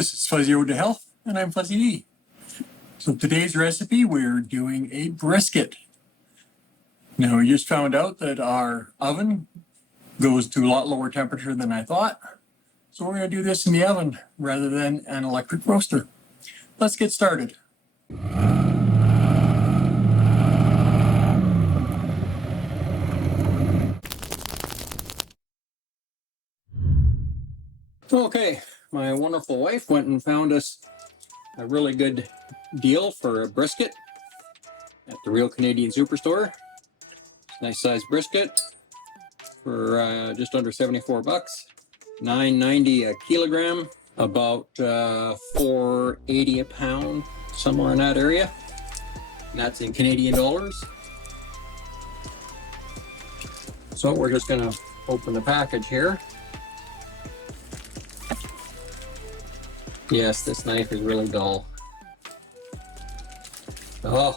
This is Fuzzy Road to Health, and I'm Fuzzy D. So today's recipe, we're doing a brisket. Now, we just found out that our oven goes to a lot lower temperature than I thought. So we're going to do this in the oven rather than an electric roaster. Let's get started. Okay, my wonderful wife went and found us a really good deal for a brisket at the Real Canadian Superstore. Nice size brisket for just under 74 bucks. $9.90 a kilogram, about $4.80 a pound, somewhere in that area. And that's in Canadian dollars. So we're just gonna open the package here. Yes, this knife is really dull. Oh.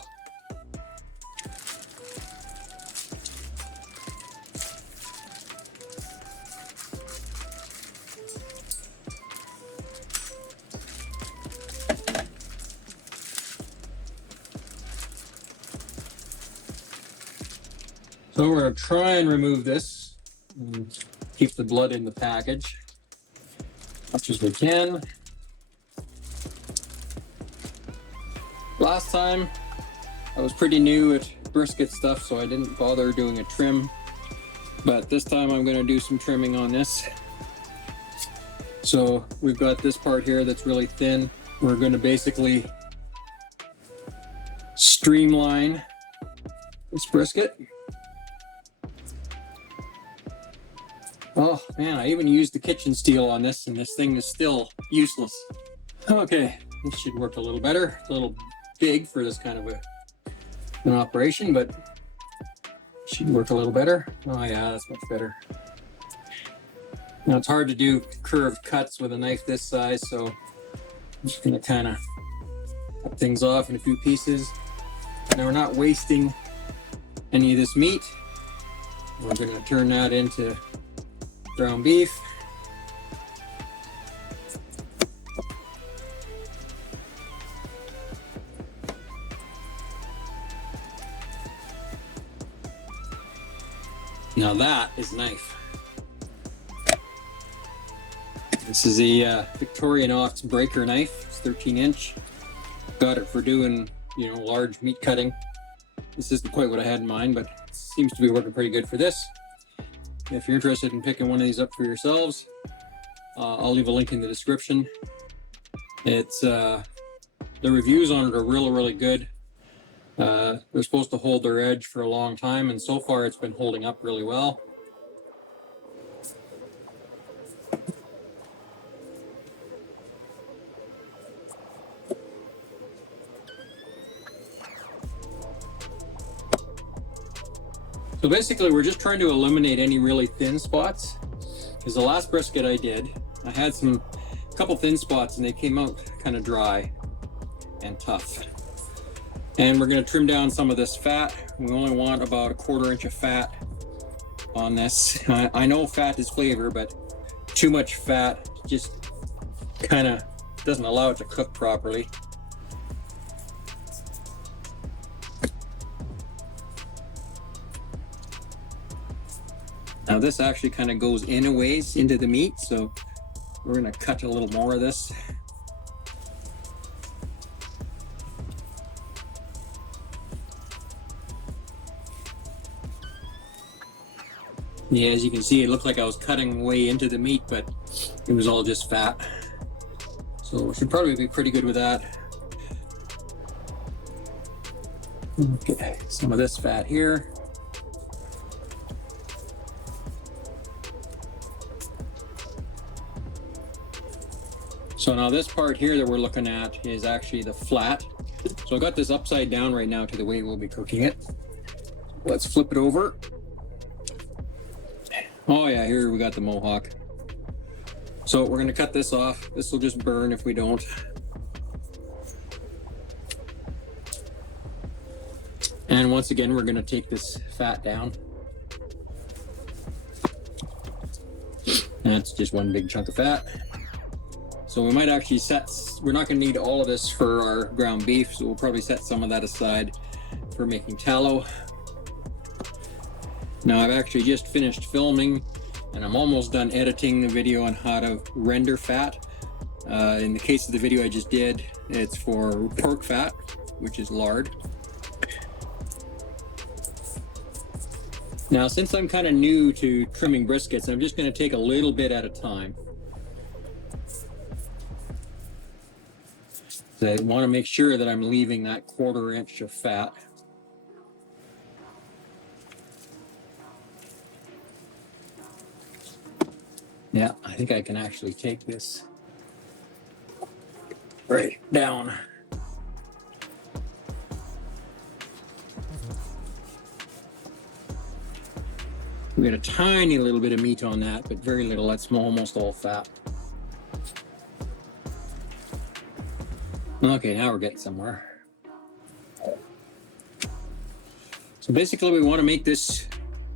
So we're going to try and remove this and keep the blood in the package as much as we can. Last time I was pretty new at brisket stuff, so I didn't bother doing a trim, but this time I'm going to do some trimming on this. So we've got this part here that's really thin. We're going to basically streamline this brisket. Oh man, I even used the kitchen steel on this and this thing is still useless. Okay, this should work a little better. It's a little big for this kind of an operation, but it should work a little better. Oh yeah, that's much better. Now it's hard to do curved cuts with a knife this size, so I'm just gonna kind of cut things off in a few pieces. Now we're not wasting any of this meat. We're gonna turn that into ground beef. Now that is knife. This is a Victorinox breaker knife. It's 13-inch. Got it for doing, large meat cutting. This isn't quite what I had in mind, but it seems to be working pretty good for this. If you're interested in picking one of these up for yourselves, I'll leave a link in the description. It's the reviews on it are really good. They're supposed to hold their edge for a long time, and so far it's been holding up really well. So basically we're just trying to eliminate any really thin spots, because the last brisket I did, I had a couple thin spots and they came out kind of dry and tough. And we're going to trim down some of this fat. We only want about a 1/4 inch of fat on this. I know fat is flavor, but too much fat just kind of doesn't allow it to cook properly. Now this actually kind of goes in a ways into the meat, so we're going to cut a little more of this. Yeah, as you can see, it looked like I was cutting way into the meat, but it was all just fat. So we should probably be pretty good with that. Okay, some of this fat here. So now this part here that we're looking at is actually the flat. So I got this upside down right now to the way we'll be cooking it. Let's flip it over. Oh yeah, here we got the mohawk. So we're gonna cut this off. This will just burn if we don't. And once again, we're gonna take this fat down. That's just one big chunk of fat. So we might actually we're not going to need all of this for our ground beef, so we'll probably set some of that aside for making tallow. Now I've actually just finished filming and I'm almost done editing the video on how to render fat. In the case of the video I just did, it's for pork fat, which is lard. Now, since I'm kind of new to trimming briskets, I'm just going to take a little bit at a time. So I want to make sure that I'm leaving that 1/4 inch of fat. Yeah, I think I can actually take this right down. We got a tiny little bit of meat on that, but very little. That's almost all fat. Okay, now we're getting somewhere. So basically we want to make this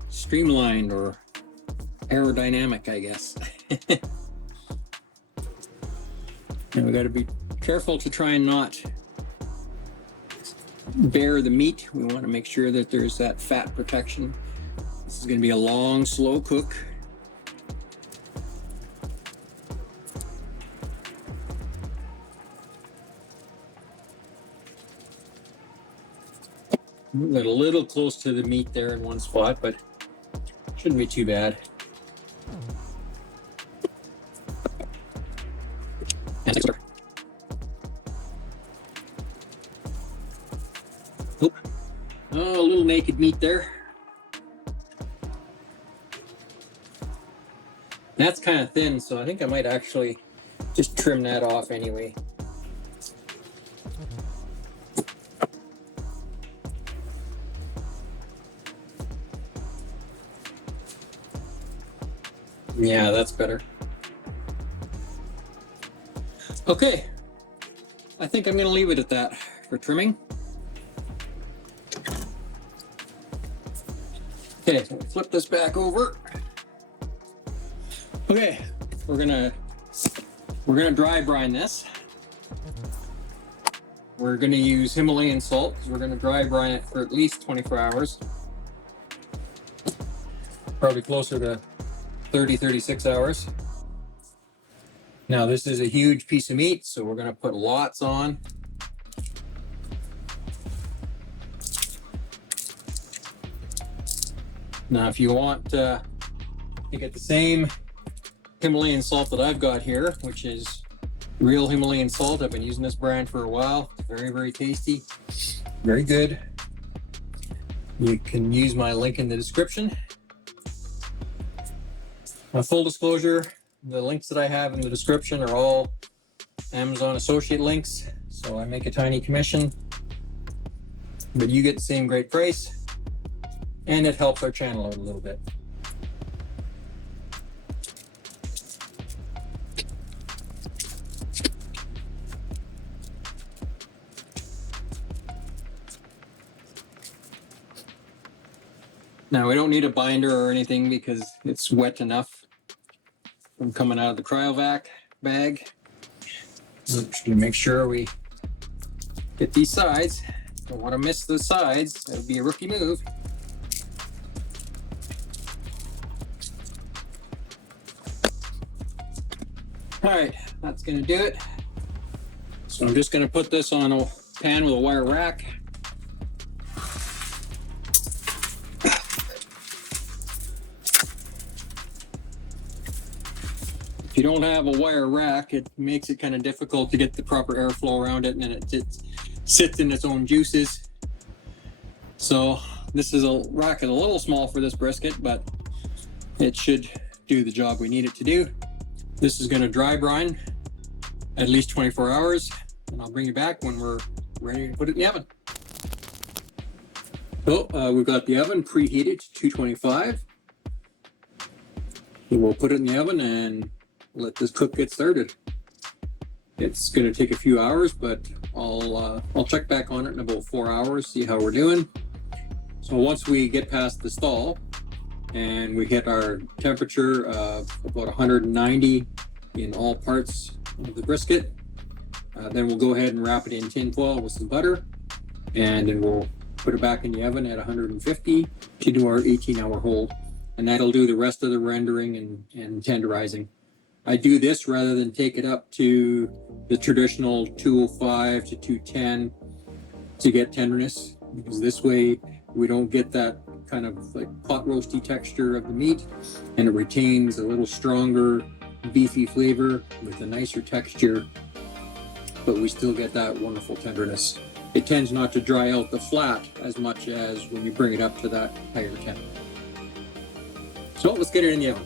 streamlined or aerodynamic, I guess. And we got to be careful to try and not bare the meat. We want to make sure that there's that fat protection. This is going to be a long, slow cook. We got a little close to the meat there in one spot, but shouldn't be too bad. Oh, a little naked meat there. That's kind of thin, so I think I might actually just trim that off anyway. Yeah, that's better. Okay, I think I'm going to leave it at that for trimming. Okay, so flip this back over. Okay, we're gonna dry brine this. We're gonna use Himalayan salt because we're gonna dry brine it for at least 24 hours. Probably closer to 30-36 hours. Now this is a huge piece of meat, so we're gonna put lots on. Now if you want to get the same Himalayan salt that I've got here, which is real Himalayan salt. I've been using this brand for a while. It's very, very tasty. Very good. You can use my link in the description. Full disclosure, the links that I have in the description are all Amazon associate links. So I make a tiny commission, but you get the same great price, and it helps our channel out a little bit. Now we don't need a binder or anything because it's wet enough from coming out of the cryovac bag. So just gonna make sure we get these sides. Don't want to miss the sides. That would be a rookie move. All right, that's gonna do it. So I'm just gonna put this on a pan with a wire rack. If you don't have a wire rack, it makes it kind of difficult to get the proper airflow around it, and then it sits in its own juices. So this is a rack is a little small for this brisket, but it should do the job we need it to do. This is going to dry brine at least 24 hours, and I'll bring you back when we're ready to put it in the oven. So we've got the oven preheated to 225. We'll put it in the oven and let this cook get started. It's going to take a few hours, but I'll check back on it in about 4 hours, see how we're doing. So once we get past the stall and we hit our temperature of about 190 in all parts of the brisket. Then we'll go ahead and wrap it in tin foil with some butter, and then we'll put it back in the oven at 150 to do our 18-hour hold. And that'll do the rest of the rendering and tenderizing. I do this rather than take it up to the traditional 205 to 210 to get tenderness, because this way we don't get that kind of like pot roasty texture of the meat, and it retains a little stronger beefy flavor with a nicer texture, but we still get that wonderful tenderness. It tends not to dry out the flat as much as when you bring it up to that higher temp. So let's get it in the oven.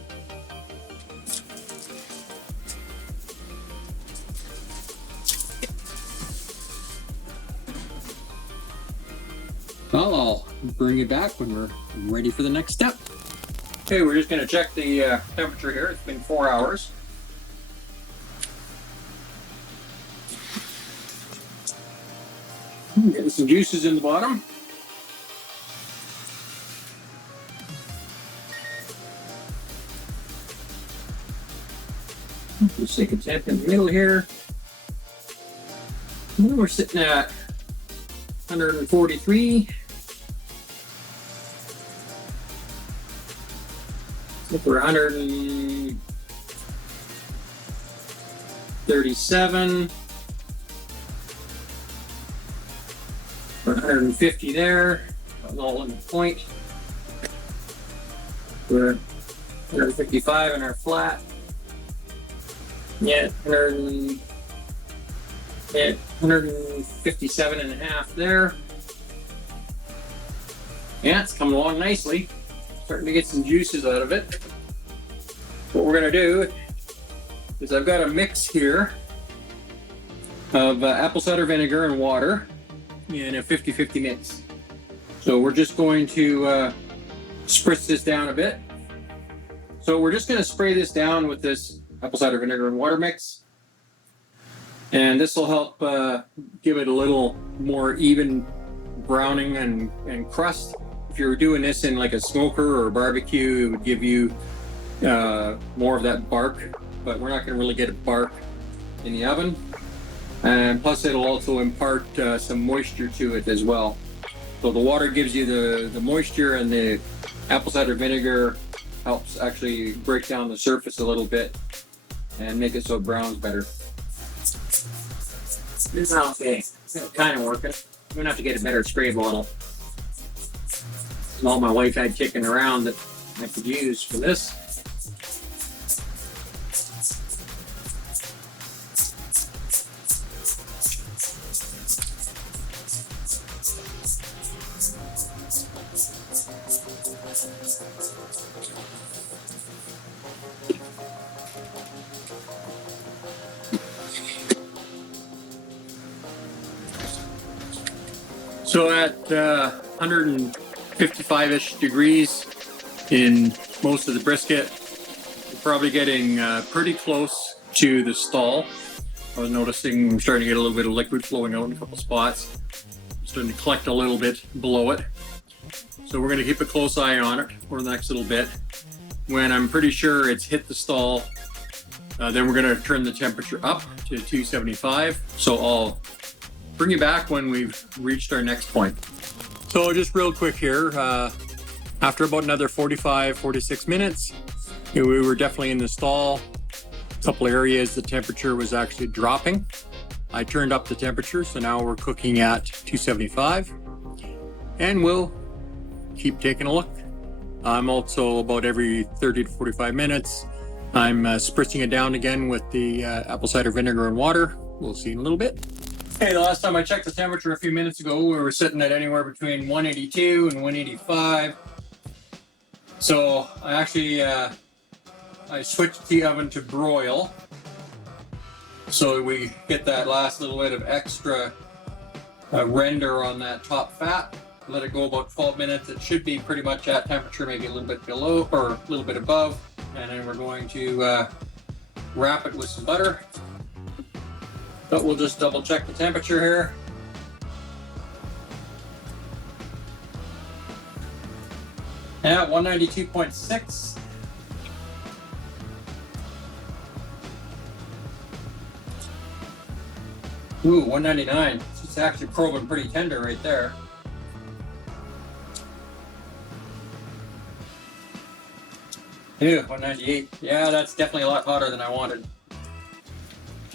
Well, I'll bring it back when we're ready for the next step. Okay, we're just going to check the temperature here. It's been 4 hours. Getting some juices in the bottom. Just take a temp in the middle here. And then we're sitting at 143. If we're 137. We're 150 there. All in the point. We're 155 in our flat. Yeah, 157 and a half there. Yeah, it's coming along nicely. Starting to get some juices out of it. What we're going to do is I've got a mix here of apple cider vinegar and water in a 50-50 mix. So we're just going to spritz this down a bit. So we're just going to spray this down with this apple cider vinegar and water mix, and this will help give it a little more even browning and crust. If you were doing this in like a smoker or a barbecue, it would give you more of that bark, but we're not going to really get a bark in the oven. And plus it'll also impart some moisture to it as well. So the water gives you the moisture, and the apple cider vinegar helps actually break down the surface a little bit and make it so it browns better. This is okay. Kind of working. I'm gonna have to get a better spray bottle. All my wife had kicking around that I could use for this. So at 155-ish degrees in most of the brisket, we're probably getting pretty close to the stall. I was noticing I'm starting to get a little bit of liquid flowing out in a couple spots. I'm starting to collect a little bit below it. So we're going to keep a close eye on it for the next little bit. When I'm pretty sure it's hit the stall, then we're going to turn the temperature up to 275. So I'll bring you back when we've reached our next point. So just real quick here, after about another 45-46 minutes, we were definitely in the stall. A couple areas the temperature was actually dropping. I turned up the temperature, so now we're cooking at 275, and we'll keep taking a look. I'm also about every 30 to 45 minutes, I'm spritzing it down again with the apple cider vinegar and water. We'll see in a little bit. Okay, the last time I checked the temperature a few minutes ago, we were sitting at anywhere between 182 and 185. So I actually I switched the oven to broil, so we get that last little bit of extra render on that top fat. Let it go about 12 minutes. It should be pretty much at temperature, maybe a little bit below or a little bit above. And then we're going to wrap it with some butter. But we'll just double check the temperature here. At 192.6. Ooh, 199. It's actually probing pretty tender right there. Ew, 198. Yeah, that's definitely a lot hotter than I wanted.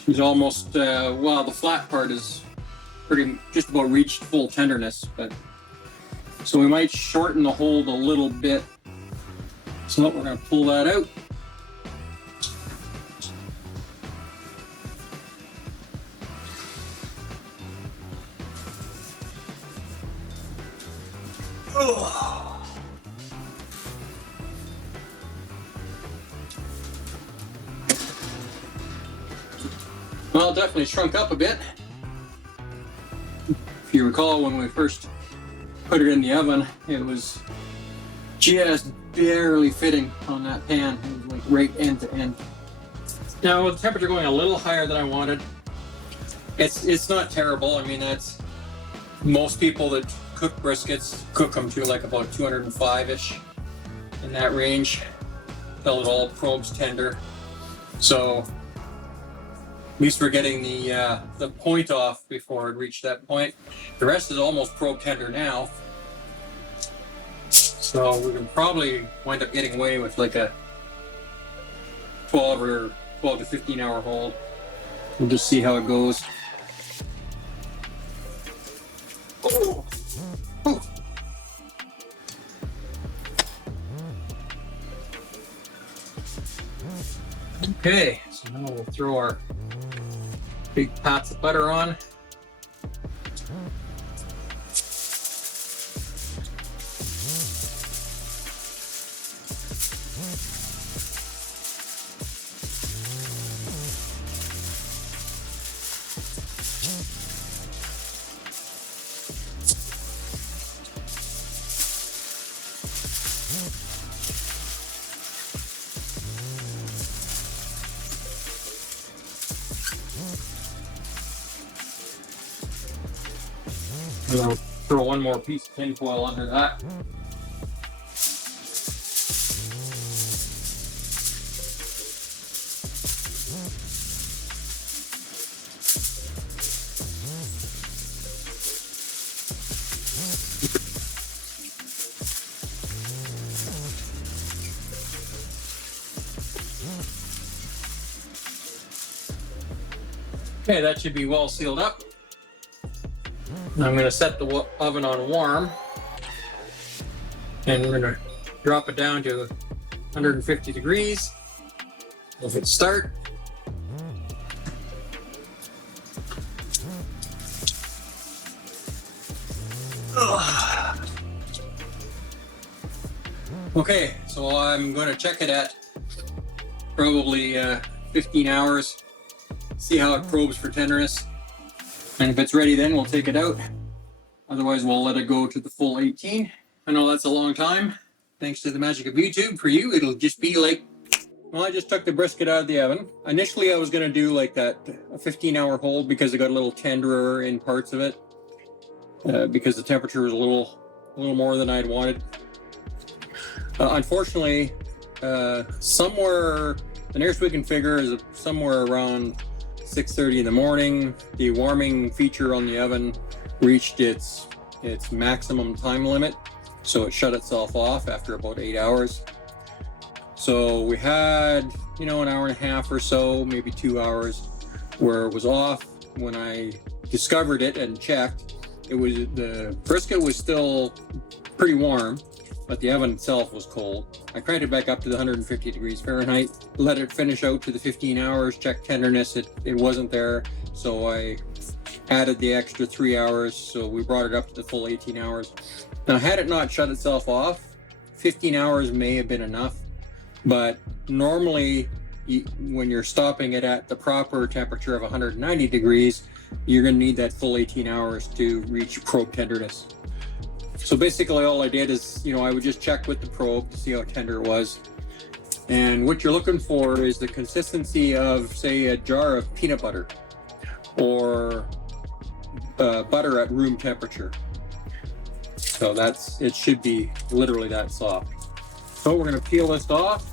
She's almost, well, the flat part is pretty just about reached full tenderness, but so we might shorten the hold a little bit. So we're going to pull that out. Oh. Well, it definitely shrunk up a bit. If you recall, when we first put it in the oven, it was just barely fitting on that pan. It was like right end to end. Now, with the temperature going a little higher than I wanted, it's not terrible. I mean, that's most people that cook briskets cook them to like about 205-ish, in that range, till it all probes tender. So at least we're getting the point off before it reached that point. The rest is almost probe tender now. So we can probably wind up getting away with like a 12 to 15 hour hold. We'll just see how it goes. Oh. Oh. Okay, so now we'll throw our big pots of butter on. And I'll throw one more piece of tin foil under that. Okay, that should be well sealed up. I'm going to set the oven on warm, and we're going to drop it down to 150 degrees. We'll hit start. Okay, so I'm going to check it at probably 15 hours, see how it probes for tenderness. And if it's ready, then we'll take it out. Otherwise, we'll let it go to the full 18. I know that's a long time. Thanks to the magic of YouTube. For you, it'll just be like, well, I just took the brisket out of the oven. Initially, I was going to do like that, a 15-hour hold, because it got a little tenderer in parts of it, because the temperature was a little more than I'd wanted. Unfortunately, somewhere, the nearest we can figure is somewhere around 6:30 in the morning, the warming feature on the oven reached its maximum time limit, so it shut itself off after about 8 hours. So we had, an hour and a half or so, maybe 2 hours, where it was off. When I discovered it and checked, the brisket was still pretty warm, but the oven itself was cold. I cranked it back up to the 150 degrees Fahrenheit, let it finish out to the 15 hours, checked tenderness, it wasn't there, so I added the extra 3 hours, so we brought it up to the full 18 hours. Now, had it not shut itself off, 15 hours may have been enough, but normally when you're stopping it at the proper temperature of 190 degrees, you're going to need that full 18 hours to reach probe tenderness. So basically all I did is, I would just check with the probe to see how tender it was. And what you're looking for is the consistency of, say, a jar of peanut butter or butter at room temperature. So it should be literally that soft. So we're going to peel this off.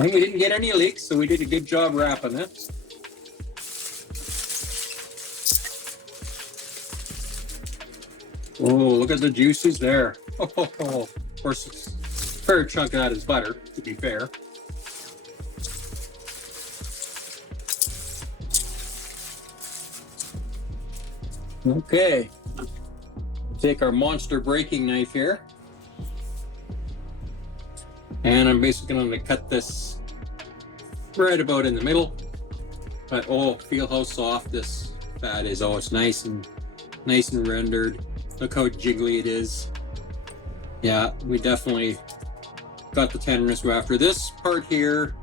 And we didn't get any leaks, so we did a good job wrapping it. Oh, look at the juices there. Oh, of course, a fair chunk of that is butter, to be fair. Okay, take our monster breaking knife here. And I'm basically going to cut this right about in the middle. But oh, feel how soft this fat is. Oh, it's nice and rendered. Look how jiggly it is. Yeah, we definitely got the tenderness after this part here.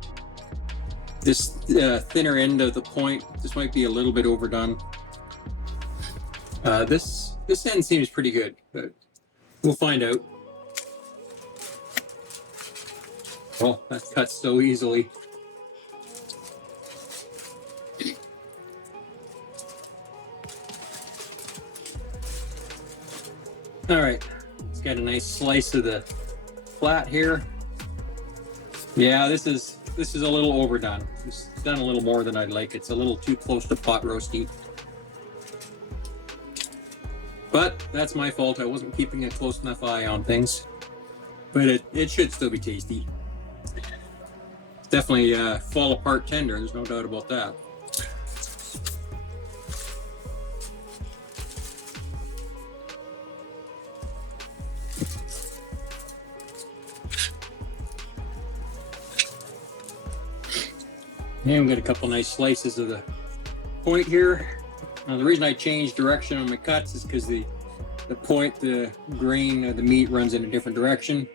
This thinner end of the point, this might be a little bit overdone. This end seems pretty good, but we'll find out. Oh, that cuts so easily. All right, let's get a nice slice of the flat here. Yeah, this is a little overdone. It's done a little more than I'd like. It's a little too close to pot roasty. But that's my fault. I wasn't keeping a close enough eye on things. But it should still be tasty. Definitely fall apart tender. There's no doubt about that. And we got a couple nice slices of the point here. Now the reason I changed direction on my cuts is because the point, the grain of the meat runs in a different direction.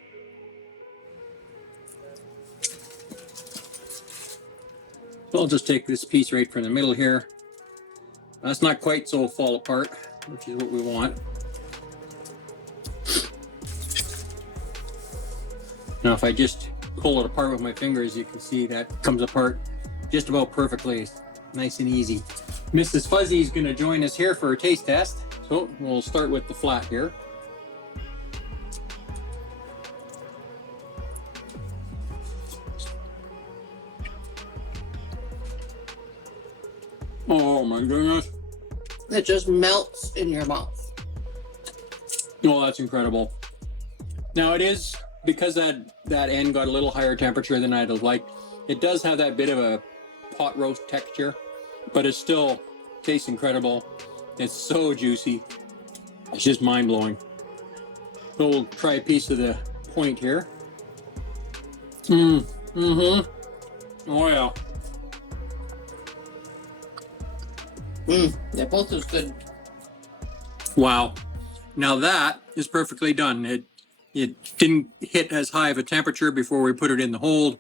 So I'll just take this piece right from the middle here. That's not quite so fall apart, which is what we want. Now if I just pull it apart with my fingers, you can see that comes apart just about perfectly, nice and easy. Mrs. Fuzzy is going to join us here for a taste test. So we'll start with the flat here. Oh my goodness. It just melts in your mouth. Oh, that's incredible. Now it is, because that end got a little higher temperature than I'd have liked, it does have that bit of a pot roast texture, but it still tastes incredible. It's so juicy. It's just mind-blowing. So we'll try a piece of the point here. Oh yeah. They're both as good. Wow. Now that is perfectly done. It didn't hit as high of a temperature before we put it in the hold,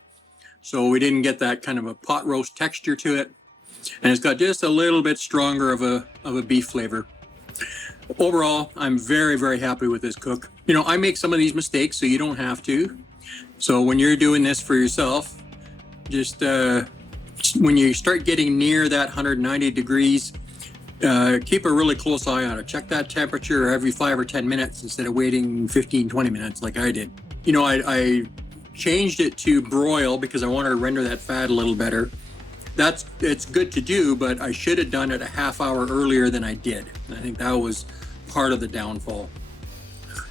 so we didn't get that kind of a pot roast texture to it. And it's got just a little bit stronger of a beef flavor. Overall, I'm very, very happy with this cook. You know, I make some of these mistakes, so you don't have to. So when you're doing this for yourself, just when you start getting near that 190 degrees, keep a really close eye on it. Check that temperature every 5 or 10 minutes instead of waiting 15, 20 minutes like I did. You know, I changed it to broil because I wanted to render that fat a little better. It's good to do, but I should have done it a half hour earlier than I did. I think that was part of the downfall.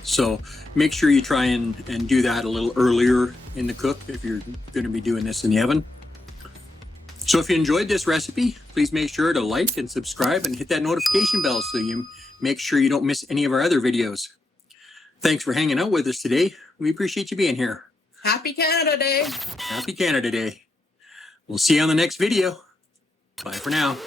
So make sure you try and do that a little earlier in the cook if you're going to be doing this in the oven. So if you enjoyed this recipe, please make sure to like and subscribe and hit that notification bell so you make sure you don't miss any of our other videos. Thanks for hanging out with us today. We appreciate you being here. Happy Canada Day. Happy Canada Day. We'll see you on the next video. Bye for now.